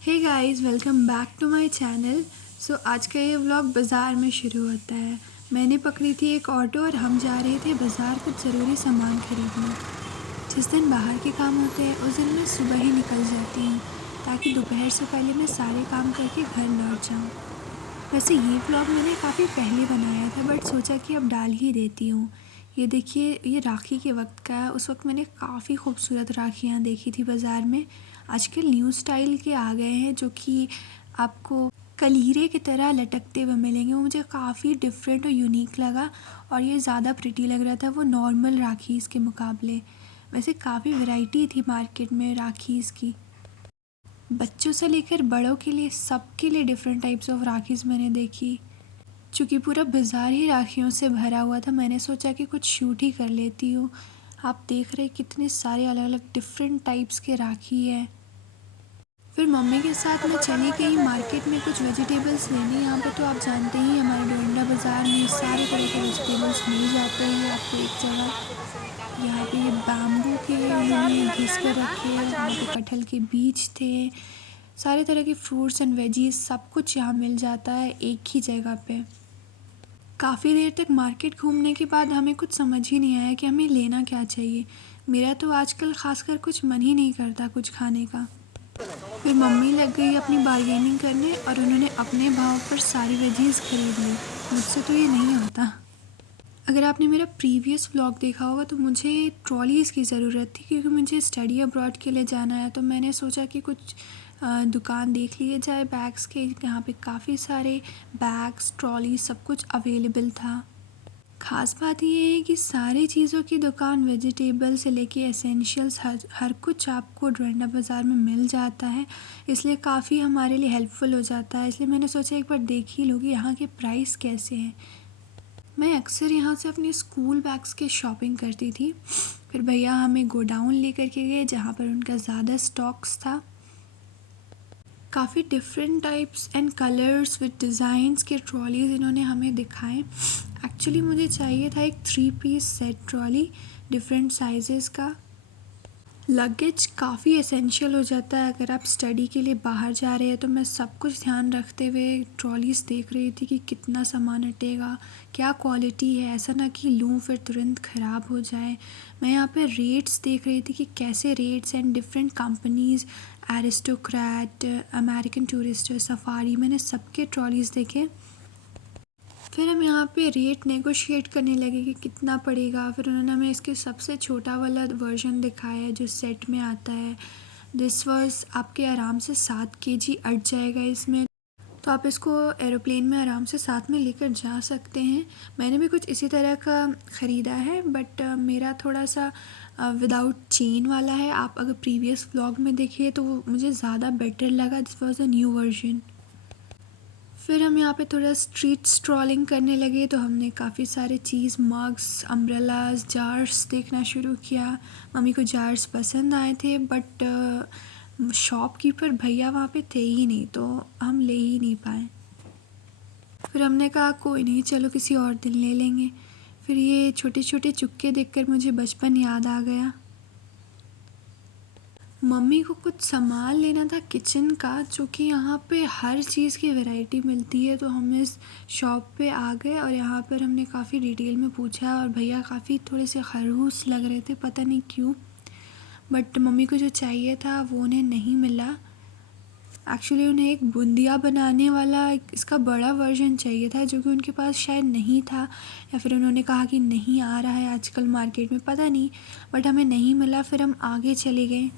Hey guys, welcome back to my channel. So आज का ये व्लॉग बाज़ार में शुरू होता है। मैंने पकड़ी थी एक ऑटो और हम जा रहे थे बाज़ार कुछ ज़रूरी सामान खरीदने। जिस दिन बाहर के काम होते हैं उस दिन मैं सुबह ही निकल जाती हूँ ताकि दोपहर से पहले मैं सारे काम करके घर लौट जाऊँ। वैसे ये व्लॉग मैंने काफ़ी पहले बनाया था बट सोचा कि अब डाल ही देती हूँ। ये देखिए, ये राखी के वक्त का है। उस वक्त मैंने काफ़ी खूबसूरत राखियाँ देखी थी बाज़ार में। आजकल न्यू स्टाइल के आ गए हैं जो कि आपको कलीरे की तरह लटकते हुए मिलेंगे। वो मुझे काफ़ी डिफरेंट और यूनिक लगा और ये ज़्यादा प्रिटी लग रहा था वो नॉर्मल राखीज़ के मुकाबले। वैसे काफ़ी वैरायटी थी मार्केट में राखीज़ की। बच्चों से लेकर बड़ों के लिए सबके लिए डिफरेंट टाइप्स ऑफ राखीज़ मैंने देखी। चूँकि पूरा बाज़ार ही राखियों से भरा हुआ था, मैंने सोचा कि कुछ शूट ही कर लेती हूँ। आप देख रहे कितने सारे अलग अलग डिफरेंट टाइप्स के राखी हैं। फिर मम्मी के साथ मैं चली गई मार्केट में कुछ वेजिटेबल्स लेने। यहाँ पे तो आप जानते ही हमारे डोरंडा बाज़ार में सारे तरह के वेजिटेबल्स मिल जाते हैं आपको एक जगह। यहाँ पे ये बैम्बू के उन्होंने घिस कर रखे हैं, वहाँ पे कटहल के बीज थे। सारे तरह के फ्रूट्स एंड वेजीज सब कुछ यहाँ मिल जाता है एक ही जगह पे। काफ़ी देर तक मार्केट घूमने के बाद हमें कुछ समझ ही नहीं आया कि हमें लेना क्या चाहिए। मेरा तो आजकल ख़ासकर कुछ मन ही नहीं करता कुछ खाने का। फिर मम्मी लग गई अपनी बार्गेनिंग करने और उन्होंने अपने भाव पर सारी वेजीज़ खरीद ली। मुझसे तो ये नहीं होता। अगर आपने मेरा प्रीवियस व्लॉग देखा होगा तो मुझे ट्रॉलीज़ की ज़रूरत थी क्योंकि मुझे स्टडी अब्रॉड के लिए जाना है। तो मैंने सोचा कि कुछ दुकान देख लिए जाए बैग्स के। यहाँ पे काफ़ी सारे बैग्स, ट्रॉली सब कुछ अवेलेबल था। ख़ास बात ये है कि सारी चीज़ों की दुकान वेजिटेबल से लेके एसेंशियल्स हर कुछ आपको डोरंडा बाज़ार में मिल जाता है, इसलिए काफ़ी हमारे लिए हेल्पफुल हो जाता है। इसलिए मैंने सोचा एक बार देख ही लूँ कि यहाँ के प्राइस कैसे हैं। मैं अक्सर यहाँ से अपने स्कूल बैग्स की शॉपिंग करती थी। फिर भैया हमें गोडाउन लेकर के गए जहाँ पर उनका ज़्यादा स्टॉक्स था। काफ़ी different types and colours with designs के ट्रॉलीज़ इन्होंने हमें दिखाए। एक्चुअली मुझे चाहिए था एक 3 piece set trolley different sizes का। लगेज काफ़ी एसेंशियल हो जाता है अगर आप स्टडी के लिए बाहर जा रहे हैं। तो मैं सब कुछ ध्यान रखते हुए ट्रॉलीज़ देख रही थी कि कितना सामान अटेगा, क्या क्वालिटी है, ऐसा ना कि लूँ फिर तुरंत ख़राब हो जाए। मैं यहाँ पे रेट्स देख रही थी कि कैसे rates and different companies, Aristocrat, American Tourister, Safari, मैंने सबके ट्रॉलीज़ देखे। फिर हम यहाँ पे रेट नेगोशिएट करने लगे कि कितना पड़ेगा। फिर उन्होंने हमें इसके सबसे छोटा वाला वर्जन दिखाया है जो सेट में आता है। दिस वाज आपके आराम से 7 केजी अट जाएगा इसमें, तो आप इसको एरोप्लेन में आराम से साथ में लेकर जा सकते हैं। मैंने भी कुछ इसी तरह का ख़रीदा है बट मेरा थोड़ा सा विदाउट चेन वाला है। आप अगर प्रीवियस व्लॉग में देखिए तो वो मुझे ज़्यादा बेटर लगा। This was a new version. फिर हम यहाँ पे थोड़ा स्ट्रीट स्ट्रॉलिंग करने लगे तो हमने काफ़ी सारे चीज़, मग्स, अम्ब्रेलाज, जार्स देखना शुरू किया। मम्मी को जार्स पसंद आए थे बट शॉपकीपर भैया वहाँ पे थे ही नहीं तो हम ले ही नहीं पाए। फिर हमने कहा कोई नहीं, चलो किसी और दिन ले लेंगे। फिर ये छोटे छोटे चुक्के देखकर मुझे बचपन याद आ गया। मम्मी को कुछ सामान लेना था किचन का, जो कि यहाँ पे हर चीज़ की वैरायटी मिलती है। तो हम इस शॉप पे आ गए और यहाँ पर हमने काफ़ी डिटेल में पूछा और भैया काफ़ी थोड़े से खड़ूस लग रहे थे, पता नहीं क्यों। बट मम्मी को जो चाहिए था वो उन्हें नहीं मिला। एक्चुअली उन्हें एक बूंदिया बनाने वाला इसका बड़ा वर्जन चाहिए था जो कि उनके पास शायद नहीं था, या फिर उन्होंने कहा कि नहीं आ रहा है आजकल मार्केट में, पता नहीं। बट हमें नहीं मिला। फिर हम आगे चले गए।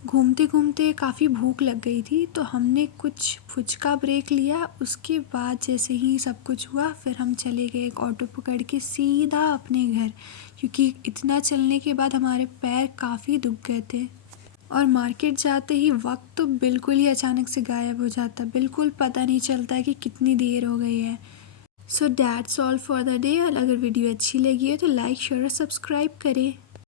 घूमते घूमते काफ़ी भूख लग गई थी तो हमने कुछ फुचका ब्रेक लिया। उसके बाद जैसे ही सब कुछ हुआ फिर हम चले गए एक ऑटो पकड़ के सीधा अपने घर, क्योंकि इतना चलने के बाद हमारे पैर काफ़ी दुख गए थे। और मार्केट जाते ही वक्त तो बिल्कुल ही अचानक से गायब हो जाता, बिल्कुल पता नहीं चलता कि कितनी देर हो गई है। So that's all for the day. और अगर वीडियो अच्छी लगी है तो लाइक, शेयर और सब्सक्राइब करें।